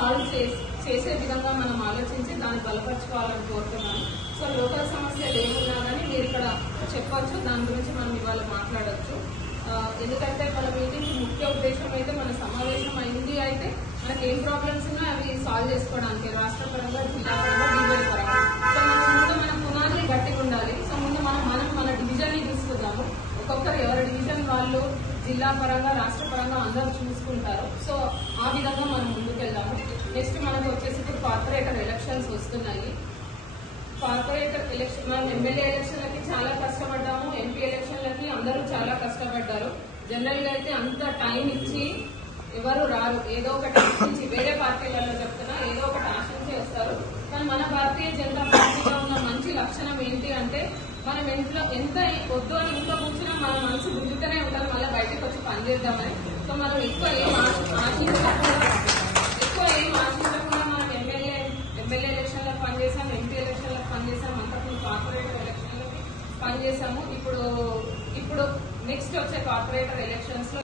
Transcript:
Solve చేసే విధంగా మనం ఆలోచించి దాన్ని బలపరచుకోవాలని కోరుతున్నాను. సో లోకల్ సమస్యలు ఏమున్నా కానీ మీరు ఇక్కడ చెప్పొచ్చు, దాని గురించి మనం ఇవాళ మాట్లాడొచ్చు. ఎందుకంటే మన మీటింగ్ ముఖ్య ఉద్దేశం అయితే మన సమావేశం అయింది అయితే మనకి ఏం ప్రాబ్లమ్స్ ఉన్నా అవి సాల్వ్ చేసుకోవడానికి రాష్ట్ర పరంగా, జిల్లా పరంగా, డివిజన్ పరంగా. సో ముందు మన పునాది గట్టిగా ఉండాలి. సో ముందు మనం మన డివిజన్ ని చూసుకుందాము. ఒక్కొక్కరు ఎవరి డివిజన్ వాళ్ళు జిల్లా పరంగా, రాష్ట్ర పరంగా అందరూ చూసుకుంటారు. సో ఆ విధంగా మనం ముందుకెళ్దాము. నెక్స్ట్ మనకు వచ్చేసి ఇప్పుడు కార్పొరేటర్ ఎలక్షన్స్ వస్తున్నాయి. కార్పొరేటర్ ఎలక్షన్ మనం ఎమ్మెల్యే ఎలక్షన్లకి చాలా కష్టపడ్డాము, ఎంపీ ఎలక్షన్లకి అందరూ చాలా కష్టపడ్డారు. జనరల్ గా అయితే అంత టైం ఇచ్చి ఎవరు రారు, ఏదో ఒకటి ఆశించి, వేరే పార్టీలలో చెప్తున్నా ఏదో ఒకటి ఆశించి వస్తారు. కానీ మన భారతీయ జనతా పార్టీలో ఉన్న మంచి లక్షణం ఏంటి అంటే మనం ఇంట్లో ఎంత వద్దు అని ఇంట్లో కూర్చున్నా మన మనసు గుంజుతూనే ఉంటారు, మళ్ళీ బయటకు వచ్చి పనిచేద్దామని. సో మనం ఎక్కువ ఏం ఆశించకుండా మనం ఎమ్మెల్యే ఎలక్షన్లకు పనిచేసాం, ఎంపీ ఎలక్షన్లకు పనిచేసాం, అంతకుముందు కార్పొరేటర్ ఎలక్షన్లకు పనిచేసాము. ఇప్పుడు నెక్స్ట్ వచ్చే కార్పొరేటర్ ఎలక్షన్స్ లో